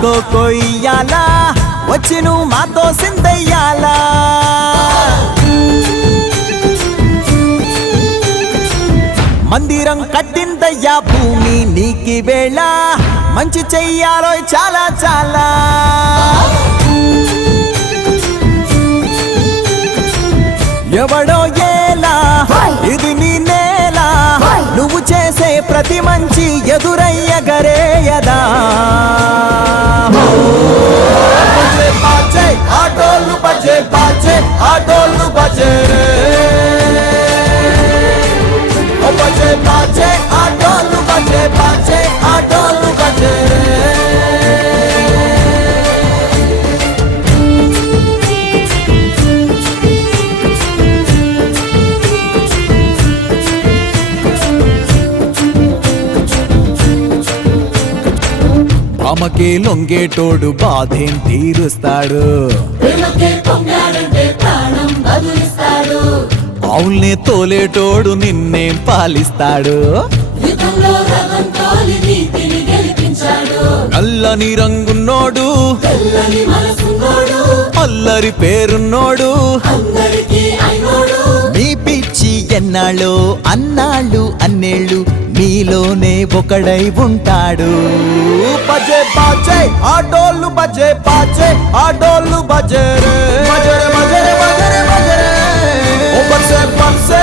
కొయ్యాలా వచ్చి నువ్వు మాతో సిందయ్యాలా మందిరం కట్టిందయ్యా భూమి నీకి వేళ మంచి చెయ్యాలో చాలా చాలా ఎవడో ఏలా ఇది నీ నేల నువ్వు చేసే ప్రతి మంచి ఎదురయ్యగరేయదా ఆటోలు బజే బాజే ఆటోలు బజే బజే బాజే ఆటోలు బజే బాజే ఆటోలు బజే అమ్మకే లొంగేటోడు బాధేం తీరుస్తాడు అవుల్నే తోలేటోడు నిన్నేం పాలిస్తాడు నల్లని రంగున్నోడు అల్లరి పేరున్నోడు మీ పిచ్చి ఎన్నాళ్ళు అన్నాళ్ళు అన్నేళ్ళు మీలోనే ఒకడై ఉంటాడు బజే బాజే ఆటోలు బజే బాజే ఆటోలు బజే రే బజే బజే బజే బజే ఓ బజే బజే